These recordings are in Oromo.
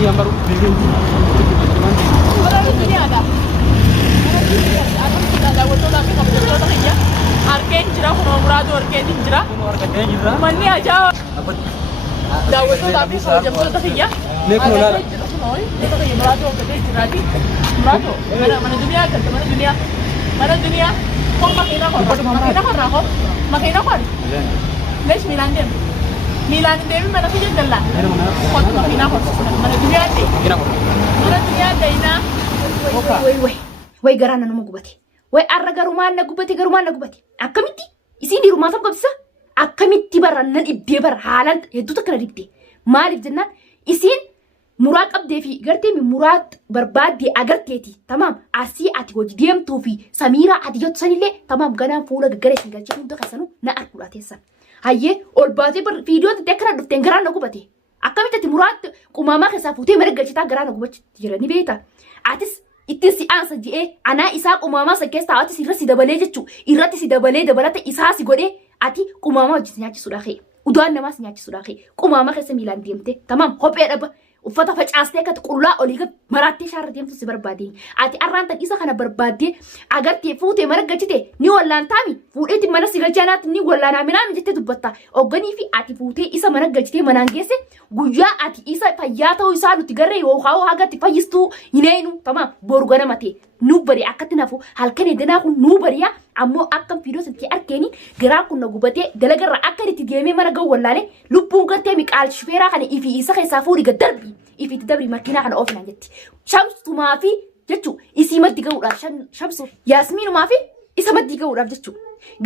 yang baru bikin. Orang di sini ada. Ada sudah ada waktu tapi kamu betul tak ya? Arken jira kono murado arken jira. Kuno harga dia juga. Mani aja. Apa? Dah waktu tapi kalau jam betul tak ya? Nek kono lar. Itu kayak murado gede jira di. Murado. Mana dunia kan? Mana dunia? Mana dunia? Kok makina kok? Makina kok rako? Makina kok? ليش ميلان ديم؟ ميلان ديم ما نفيج الدلة. خد مكينة خد. من الدنيا دي. Kira ko. من الدنيا دينا. Way garaana nama gubate. Way arra garumaan na gubate garumaan na gubate. Akkamitti isiin dhiirumaa tokko qabsa. Akkamitti barannan ibbee bara haalaan hedduu takka na dibde. Maaliif jennaan isiin muraa qabdee fi gartee muraa barbaaddee agarteeti. Tamaam asii ati hojii deemtuu fi samiiraa ati jettu sanillee tamaam ganaan fuula gaggara isin galchee hunda keessanuu na arguudha teessan. Hayyee ol baatee viidiyoo xiqqee akkana dhufteen garaan na gubate. Akkamitti ati muraatti qumaamaa keessaa fuutee mana galchitaa garaan na gubachuu jirani beekta. Atis ittiin si aansa je'ee anaa isaa qumaamaa san keessaa atis irratti si dabalee jechuu irratti si dabalee dabalata isaa si godhee ati qumaamaa wajjin si nyaachisuudhaa ka'e. Udaan namaa si nyaachisuudhaa ka'e. Qumaamaa keessa miilaan deemte tamaam kophee dhaba. Uffata facaastee akka qullaa olii marattee shaarra deemtu si barbaadeen. Ati arraan tan isa kana barbaaddee agartee fuutee mana galchite ni wallaan taami. Fuudheeti mana si galchaanaatti ni wallaanaa minaan jettee dubbatta. Ogganii fi ati fuutee isa mana galchitee manaan geesse guyyaa ati isa fayyaa ta'uu isaa nuti garree yookaan hagatti fayyistuu hin eeynu tamaam boru ganama ta'e. Nu bari akkatti nafu halkan edanaa kun nu bariyaa ammoo akkam fiidoo sitti arkeeni garaan kun na gubatee dalagarra akka itti deemee mana ga'u wallaalee lubbuun gartee miqaal shifeeraa kana ifi isa keessaa fuudhi gad darbi ifitti dabri makiinaa kana oofinaan jetti shamsumaa fi jechuu isii maddi ga'uudhaaf shamsu yaasmiinumaa fi isa maddi ga'uudhaaf jechuu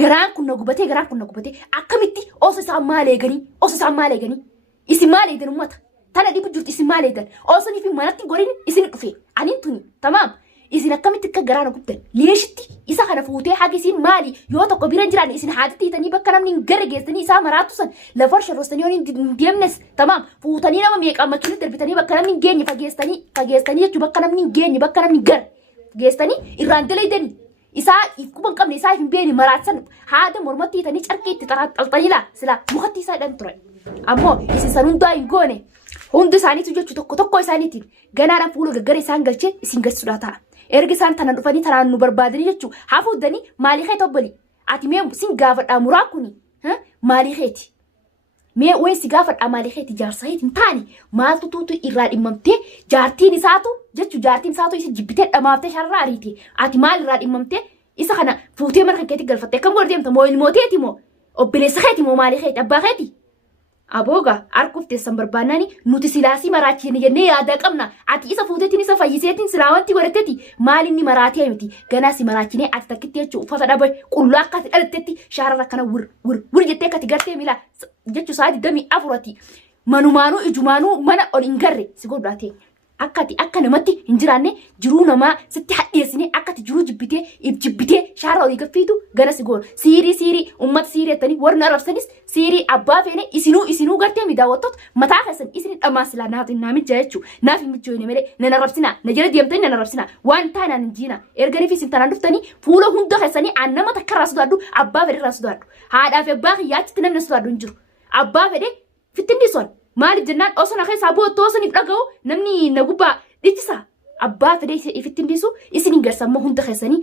garaan kun na gubatee akkamitti osoo isaan maal eeganii isin maal eegan ummata tana dhibu jirtu isin maal eegan osoo fi manatti godhin isin dhufe aniin tuni tamaam. Isin akkamitti akka garaana gubdan leeshitti isa kana fuutee haga isin maali yoo tokko bira jiraan isin haadatti hitanii bakka namni hin gara geessanii isaa maraatu san lafa sharroostanii yoo hin deemnes tamaam fuutanii nama meeqaa makiinatti darbitanii bakka namni hin geenye fageessanii jechuun bakka namni hin geenye bakka namni hin gara geessanii irraan dalaydanii isaa quba hin qabne isaa hin beeni maraatsan haada mormatti hitanii carqee itti xalxalanii sila mukatti isaa hidhan turan ammoo isin san hundaa hin goone hundi isaaniitu jechuu tokko isaaniitiin ganaadhaan fuula gaggara isaan galchee isin galchisuudhaa ta'a. Erga isaan tana dhufanii tanaan nu barbaadanii jechuu hafuudanii maalii keeti obbali ati mee sin gaafadhaa muraa kuni maalii keeti mee wayi si gaafadhaa maalii keeti jaarsa keeti hin taane maaltu tuutu irraa dhimmamtee jaartiin isaatu isa jibbitee dhamaaftee sharraa ariite ati maal irraa dhimmamtee isa kana fuutee mana keetti galfattee akkam godha deemta moo ilmooteeti moo obboleessa keeti moo maalii keeti abbaa keeti. Abooga arguuf teessan barbaannani nuti silaasii maraachine jennee yaada qabna ati isa fuuteetiin isa fayyiseetiin silaa wanti godhateeti maal inni maraatee miti ganaa si maraachine ati takkitti jechuu uffata dhabe qullaa akka ati dhalatteetti shaarara akkana wir jettee akkati gartee miila jechuu sa'a 24 manumaanuu ijumaanuu mana ol hin garre si godhaatee akka namatti hin jiraanne jiruu namaa sitti hadheessine akkati jiruu jibbitee shaara olii gaffiitu gana si goon siirii ummata siirii ettanii warra arabsanis siirii abbaa feene isinuu gartee midaawwattoota mataa keessan isin dhammaa silaa naamicha jechuu naaf hin mijoone malee nan arabsinaa na jala deemtanii nan arabsinaa waan taanaan hin jiina erganii fi isin tanaan dhuftanii fuula hunda keessanii aan nama takka irraa sodaadhu abbaa fedhe irraa sodaadhu haadhaa fi abbaa kiyyaatti namni sodaadhu hin jiru abbaa fedhe fittinni son maaliif jennaan osoo na keessaa boottoo osoo niif dhaga'u namni na gubbaa dhichisa abbaa fedhe ifittiin dhiisu isin hin garsammoo hunda keessanii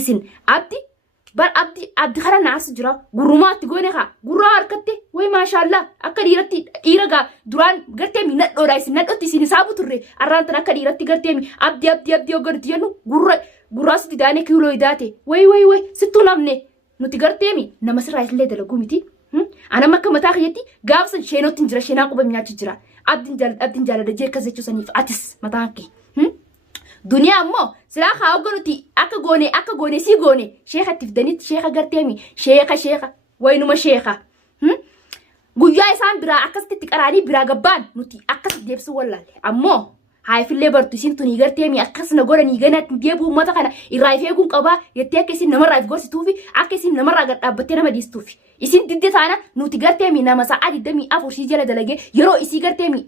isin abdi kana naasu jira gurrumaatti goone haa gurraa harkatte way maashaallah akka dhiira gaa duraan gartee mi nadhoodha isin nadhotti isin isaa buturre arraan tan akka dhiiratti gartee mi abdi hogganutti jennu gurraa sitti daanee kiiloo idaate way sittuu namne nuti gartee mi nama sirraa illee dalaguu miti. Ana makka mataa kiyyaatti gaafsan sheenootti hin jira sheenaan quba nyaachu jira abdiin jaalladha jee akkas jechuu saniif atis mataa kee duniyaa ammoo silaa haa hogganuti akka goone sii goone sheekatti fidanitti sheeka garteemi sheeka waynuma sheeka guyyaa isaan biraa akkasitti qaraanii biraa gabbaan nuti akkasitti deebisuu wallaalle ammoo haifillee bartu isin tuni garteemi akkasina godhanii ganatti deebuu uummata kana irraa ifeeguun qabaa jettee akka isin namarraa if gorsituufi akka isin namarraa gad dhaabbattee nama dhiistuufi isin didde taana nuti garteemi nama sa'a 24 sii jala dalagee yeroo isii garteemi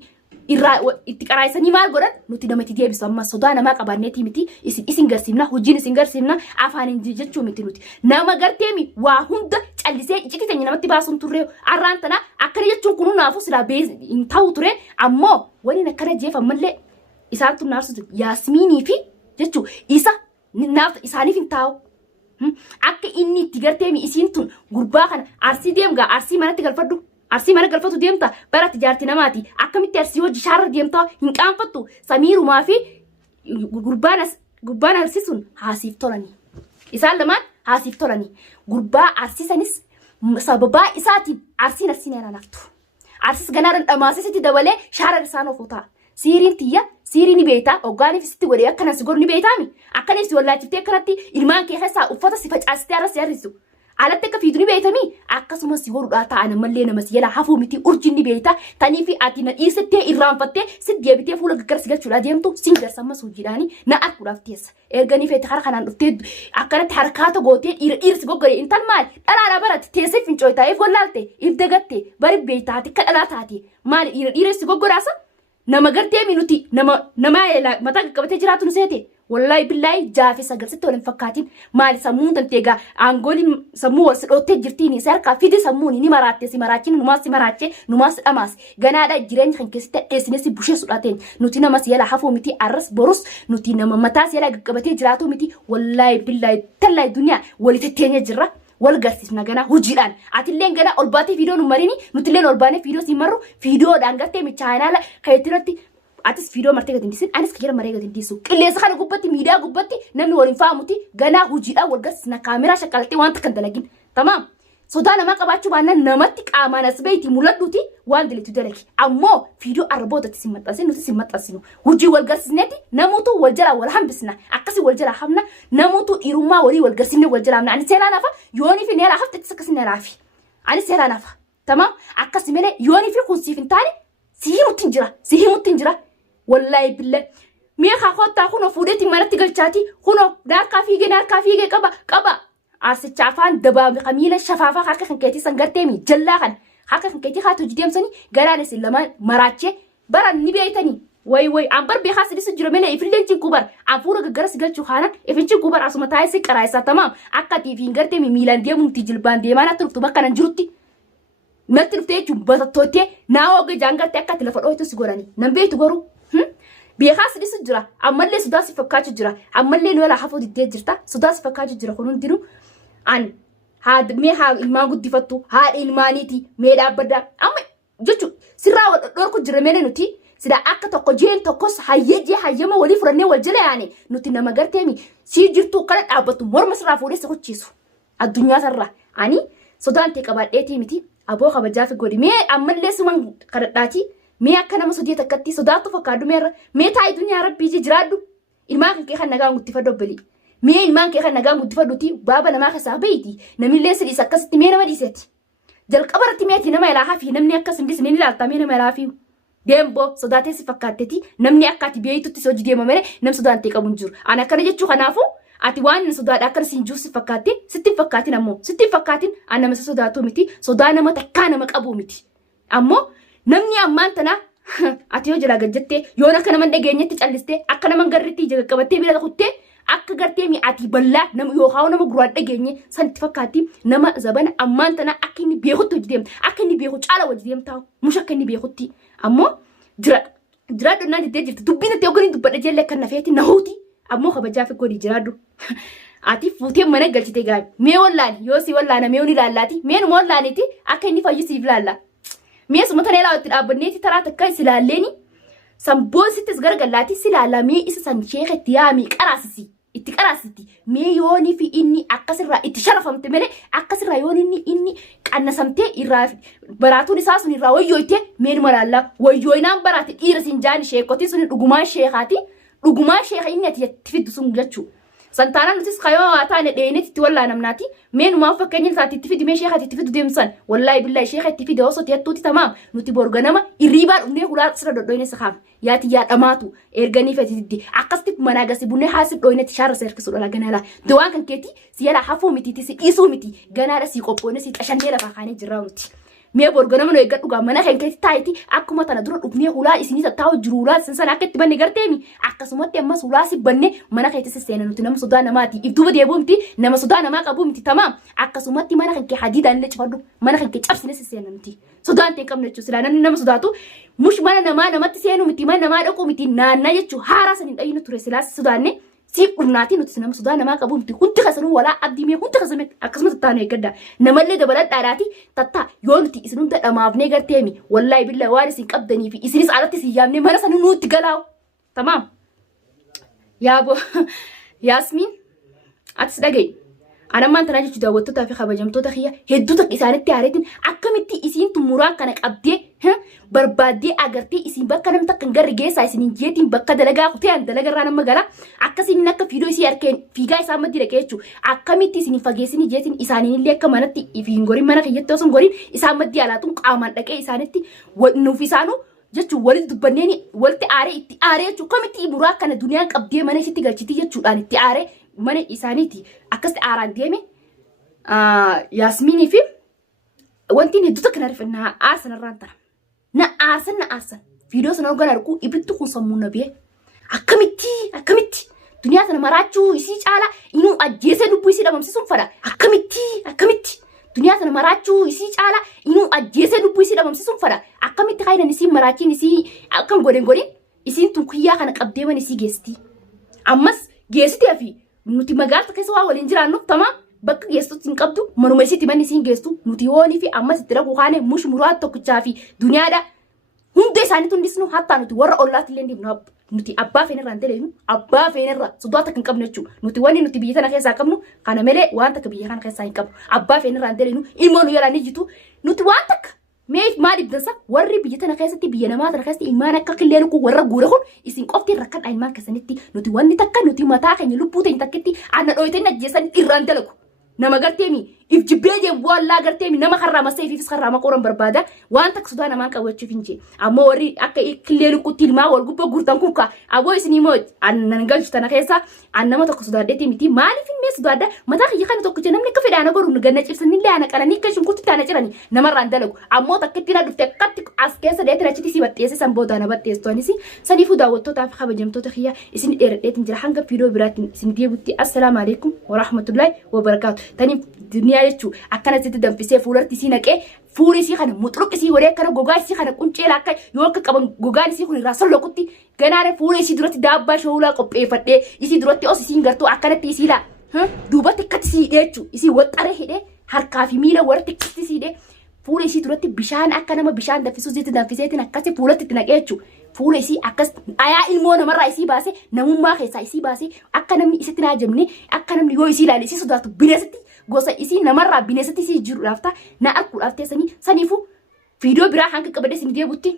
irraa itti qaraayisanii maal godhan nuti namatti deebisu amma sodaa namaa qabaanneeti miti isin garsiifna hojiin isin garsiifna afaan hin jechuu miti nuti nama garteemi waa hunda callisee iccitii teenya namatti baasuun turre arraan tana akkana jechuun kun naafu silaa hin ta'u ture ammoo wani akkana jeefammallee isaantu naarsutu Yaasmiinii fi jechuu isa naaf isaaniif hin taa'u. Akka inni itti gartee mi isiin tun gurbaa kana arsii deemgaa arsii manatti galfadhu. Arsii mana galfatu deemta baratti jaarti namaati akkamitti arsii hojii shaarra deemta hin qaanfattu Samiirumaa fi gurbaan arsii sun haasiif tolanii. Isaan lamaan haasiif tolanii. Gurbaa arsiisanis sababaa isaatiif arsiin naan haftu. Arsiis ganaadhaan dhamaasisitti dabalee shaara isaan ofuu ta'a. Siiriin tiyya siiriin ni beektaa hoggaaniif sitti godhee akkanas godhu ni beektaami. Akkanis wallaachiftee akkanatti ilmaan kee keessaa uffata si facaasitee arra si harrisu. Alatti akka fiidu ni beektamii akkasumas si godhudhaa ta'an ammallee namas yala hafuu miti urjiin ni beektaa tanii fi ati na dhiisettee irraanfattee si deebitee fuula gaggarsi galchuudhaa deemtu siin garsammas hojiidhaanii na arkuudhaaf teessa. Erganii feete hara kanaan dhuftee akkanatti harkaata gootee dhiirsi goggoree intal maali dhalaadhaa baratti teessee fincooytaa if wallaalte if dagatte bari beektaati akka dhalaa taate maali dhiirsi goggoraasa nama gartee minuti nama mataa qaqqabatee jiraatu nu seete. Wallahi billahi jaafi sagalsitti waliin fakkaatiin maali sammuun tanteegaa aangooliin sammuu wal sidhoottee jirtiin sarkaa fidi sammuun ni maraatte si maraachiin numaas si maraachee numaas dhamaas ganaadha jireenya kan keessatti dheessine si bushee sudhateen nuti namas yala hafuu miti arras borus nuti nama mataas yala qaqqabatee jiraatu miti wallahi billahi tallahi duniyaa walitti teenya jirra wal garsiisna ganaa hojiidhaan atilleen ganaa ol baatee viidiyoo nu marini nutilleen ol baanee viidiyoo si marru viidiyoodhaan gartee mi chaanaala kayetirratti atis video martee gadi ndisin anis kajira maree gadi ndisu qilleessa kana gubbatti miidiyaa gubbatti namni waliin faamuti ganaa hojiidhaan wal garsiisna kaameraa shakkaltee waan takkan dalagin tamam sodaa namaa qabaachuu baannaan namatti qaamaan as beeyti mul'adhuuti waan dilitu dalagi ammoo video arbootatti si maxxansinu nuti si maxxansinu hojii wal garsiisneeti namuutu wal jala wal hambisna akkasi wal jala hamna namuutu dhiirummaa walii wal garsiisne wal jala hamna ani seelaa nafa yoonii fi neeraa hafte akkasi neeraa fi ani seelaa nafa tamam akkasi malee yoonii fi kun siif hin taane si himuttiin jira wallahi billahi miya khakhotta khuno fuudeti maratti galchaati khuno darka fiige qaba arsicha afaan dabaami qamiila shafaafa akka kan keeti sangarteemi jallaa kan akka kan keeti haatu jideemsani garaanes lama maraache baran ni beeytani way ambar be khas disu jiro mele ifilleen cin kubar afuura gaggara sigalchu khana ifincin kubar asuma taayisi qaraaysa tamam akka tiifi garteemi miilan deemumti jilbaan deemana turtu bakka nan jirutti natti dhuftee jubbattootee naawoo gajaangatte akka tilafa dhooytu si gorani nan beeytu goru بيخاس دي سجرة عملي سداسي فكاچ جرا عملي نولا حفو دي جرتا سداسي فكاچ جرا خنون دينو عن هاد مي ها ما قد فتو ها المانيتي ميدا بدا اما جوچو سرا دوركو جرا مينوتي سدا اكا توكو جين توكوس هيجي هيما ولي فرني والجلا يعني نوتي نما غرتيمي سي جرتو قلت ابتو مور مسرا فودي سكو تشيسو الدنيا سرا اني سودان تيكبا ديتي ميتي ابو خبجا في غودي مي عملي سمن قرداتي مي أكنا مسودية تكتي صداتو فكادو مير مي تاي دنيا ربي جرادو إلمان كي خان نجام متفادو بلي مي إلمان كي خان نجام متفادو تي بابا نما خسابيتي نمي ليس لي سكست مينا ما ديساتي جل قبرتي ميتي نما يلاها في نمني أكسم ديس مني لالتا مينا ما يلاها فيه ديمبو صداتي سفكاتتي نمني أكاتي بيتو تسوجي ديما مري نم صدان تيكا بنجور أنا كنا جتشو خنافو ati waan sodaa akka sinjuu si fakkaate sitti fakkaatin ammoo sitti fakkaatin ana masa sodaatu miti sodaa nama takkaa nama qabu miti ammoo namni ammaan tana ati yoo jira gajjatte yoon akka naman dhageenyetti calliste akka naman garritti jaga qabattee bira kuttee akka gartee mi ati ballaa nama yoo haa nama guraan dhageenye santi fakkaati nama zabana ammaan tana akka inni beekutti hojjetem akka inni beeku caala hojjetem taa'u mush akka inni beekutti ammoo jira dhonnaan diddee jirti dubbiin itti oganii dubbadha jeellee kan nafeeti nahuuti ammoo kabajaa fi godhi jiraadhu ati fuutee mana galchite gaabi mee wallaani yoo si wallaana mee uni laallaati mee numa wallaaniiti akka inni fayyisiif laalla mee suma tanee laawatti dhaabbanneeti taraa takka silaalleeni samboon sittis gargallaati silaalla mee isa san sheekatti yaami qaraasisi itti qaraasiti mee yoonii fi inni akkasirraa itti sharafamte malee akkasirraa yoon inni qannasamtee irraa baraatuun isaa sun irraa wayyooyte mee numa laalla wayyooyinaan baraate dhiira sin jaani sheekotiin sun dhugumaan sheekaati dhugumaan sheeka inni ati itti fiddu sun jechuu santaanaan nutis qayoo waataan dheenetti itti wallaa namnaati meenumaa fakkeenyi isaati itti fidi mee sheeka itti fidu deemsan wallahi billahi sheeka itti fidi osoo tiyattuuti tamaam nuti borganama irriibaa dhumnee hulaa sira dhodhoyne sakaam yaati yaa dhamaatu erganii fetiddi akkasti manaa gasi bunnee haasib dhoynetti shaara seerkisu dhola ganaala dawaan kan keeti si yala hafuu miti si dhiisuu miti ganaadha si qophoone si xashannee lafa kaanee jirraa nuti mee borgana mana eeggadhu gaa mana kan keessatti taa'iti akkuma tana dura dhufnee hulaa isinii taa'u jiru hulaa isin sana akka itti banne garteemi akkasumatti ammas hulaa si banne mana keessatti seena nuti nama sodaa namaati ibduba deebuumti nama sodaa namaa qabu miti tamaam akkasumatti mana kan kee hadiidaan illee cufadhu mana kan kee cabsine seena nuti sodaan ta'e qabna jechuudha silaa namni nama sodaatu mush mana namaa namatti seenu miti mana namaa dhaqu miti naannaa jechuu haaraa saniin dhayyinu ture silaas sodaanne siif dhumnaati nuti nama sodaa namaa qabu miti hundi kasanuu walaa abdii mee hundi kasanuu akkasuma taane eeggadda namallee dabaladhaadhaati tattaa yoo nuti isin hunda dhamaafnee garteemi wallaahi billaa waan isin qabdanii fi isinis alatti isin yaamnee mana sanuu nuutti galaawu tamaam yaabo yaasmiin atis dhagayi anammaan tanaa jechuudha daawwattootaa fi kabajamtoota kiyya hedduu takka isaanitti haareetiin akkamitti isiin tumuraan kana qabdee barbaaddee agartee isiin bakka namni takka hin garri geessaa isiniin jeetiin bakka dalagaa kuteen dalagarraa nama gara akkasiin akka fiidoo isii harkeen fiigaa isaa maddii dhaqee jechuudha akkamitti isiniin fageessanii jeetiin isaaniinillee akka manatti ifiin goriin mana kiyyatti osoo goriin isaan maddii alaatuun qaamaan dhaqee isaanitti nuuf isaanuu jechuun walitti dubbanneen walitti aaree itti aaree jechuun kamitti muraa kana duniyaan qabdee mana isitti galchitii jechuudhaan itti aaree mana isaaniiti akkasitti aaraan deeme Yaasmiinii fi wanti inni duuta kana rifannaa aarsan irraan tara na aarsan fiidoo sana organ argu ibiddu kun sammuu na bee akkamitti duniyaa sana maraachuu isii caala inuu ajjeesee lubbuu isii dhabamsiisuun fadha akkamitti duniyaa sana maraachuu isii caala inuu ajjeesee lubbuu isii dhabamsiisuun fadha akkamitti kaayinan isii maraachiin isii akkam godhin isiin tun kiyyaa kana qabdeeman isii geestii ammas geessitee fi nuti magaalaa keessa waa waliin jiraannuuf tamaa bakka geessutti hin qabdu manuma isitti manni isiin geessu nuti hoonii fi ammas itti dhaquu kaane mush muraa tokkichaa fi duniyaadha hunda isaanii tundisnu hattaa nuti warra ollaatti illee deemnu nuti abbaa feenirraan teleenu abbaa feenirra sodaata kan qabnu jechuudha nuti wanni nuti biyya tana keessaa qabnu kana malee waan takka biyya kana keessaa hin qabnu abbaa feenirraan teleenu ilmoo nu yaalanii jitu nuti waan takka meef maaliif dansa warri biyya tana keessatti biyya namaa tana keessatti ilmaan akka killee lukkuu warra guura kun isin qofti rakkadha ilmaan keessanitti nuti wanni takka nuti mataa keenya lubbuu teenya takkitti anna dhooyteen ajjeessan irraan dalagu nama garteemi if jibbee deemu wallaa garteemi nama karraa masee ifis karraa maqoran barbaada waan takka sodaa namaan qabachuuf hin jee ammoo warri akka killee lukkuutti ilmaa wal gubbaa guurtan kun kaa aboo isinii moo annan galchu tana keessa an nama tokko sodaadheeti miti maaliif hin mee sodaadha mataa kiyya kana tokko namni akka fedhaana godhu ganna cibsanillee ana qalanii akka shunkurti taana jirani namarraan dalagu ammoo takkitti na dhufte akkatti as keessa deetin achitti si baxxeesse san booda na baxxeessitoanis saniifuu daawwattootaa fi kabajamtoota kiyya isin dheeradheetin jira hanga fiidoo biraatiin isin deebutti assalaamu alaikum warahmatullaahi wabarakaatu taniif duniyaa jechuun akkana sitti danfisee fuularti isii naqee fuuli isii kana muxuruq isii godhee akkana gogaa isii kana qunceela akka yoo akka qaban gogaan isii kun irraa solloqutti ganaare fuula isii duratti daabbaa shoolaa qopheeffadhee isii duratti os isiin gartuu akkanatti isii laa duubatti akkatti isii hidhee jechuun isii waxxaree hidhee harkaa fi miila warratti akkatti isii hidhee fuula isii duratti bishaan akka nama bishaan danfisuu sitti danfiseetiin akkasi fuulatti itti naqee jechuun fuula isii akkas ayaa ilmoo namarraa isii baasee namummaa keessaa isii baasee akka namni isitti naa jemne akka namni yoo isii ilaale isii sodaatu bineensatti gosa isii namarraa bineensatti isii jiruudhaaf ta'a na arguudhaaf teessanii saniifuu fiidoo biraa hanga qabadee isin deebutti